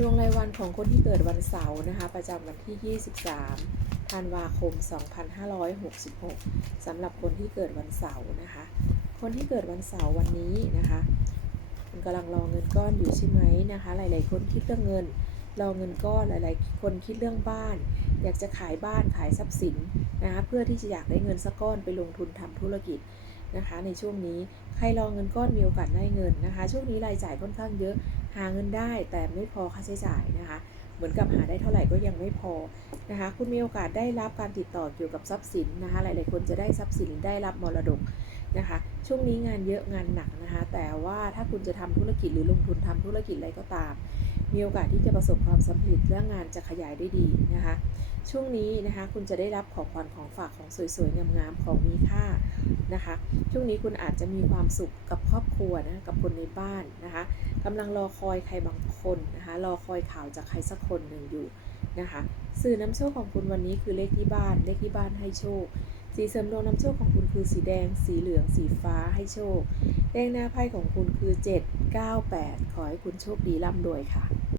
ดวงรายวันของคนที่เกิดวันเสาร์นะคะ ประจำวันที่ 23 ธันวาคม 2566 สำหรับคนที่เกิดวันเสาร์นะคะ คนที่เกิดวันเสาร์วันนี้นะคะคุณกำลังรอเงินก้อนอยู่ใช่ไหมนะคะ หลาย ๆ คนคิดเรื่องเงิน รอเงินก้อน หลาย ๆ คนคิดเรื่องบ้าน อยากจะขายบ้านขายทรัพย์สินนะคะเพื่อที่จะอยากได้เงินสักก้อนไปลงทุนทำธุรกิจนะคะ ในช่วงนี้ใครรอเงินก้อนมีโอกาสได้เงินนะคะ ช่วงนี้รายจ่ายค่อนข้างเยอะ หาเงินได้แต่ไม่พอค่าใช้จ่ายนะคะ เหมือนกับหาได้เท่าไหร่ก็ยังไม่พอนะคะ คุณมีโอกาสได้รับการติดต่อเกี่ยวกับทรัพย์สินนะคะ หลาย ๆ คนจะได้ทรัพย์สินได้รับมรดกนะคะ ช่วงนี้งานเยอะงานหนักนะคะ แต่ว่าถ้าคุณจะทำธุรกิจหรือลงทุนทำธุรกิจอะไรก็ตาม มีโอกาสที่จะประสบความสำเร็จและงานจะขยายได้ดีนะคะ ช่วงนี้นะคะคุณจะได้รับของขวัญของฝากของสวยๆงามๆของมีค่านะคะ ช่วงนี้คุณอาจจะมีความสุขกับครอบครัวนะกับคนในบ้านนะคะกำลังรอคอยอยใครบางคนนะคะ รอคอยข่าวจากใครสักคนหนึ่งอยู่นะคะ สื่อนำโชคของคุณวันนี้คือเลขที่บ้าน เลขที่บ้านให้โชค สีเสริมดวงนำโชคของคุณคือสีแดง สีเหลือง สีฟ้าให้โชค เลขหน้าไพ่ของคุณคือ 798 ขอให้คุณโชคดีร่ำรวยค่ะ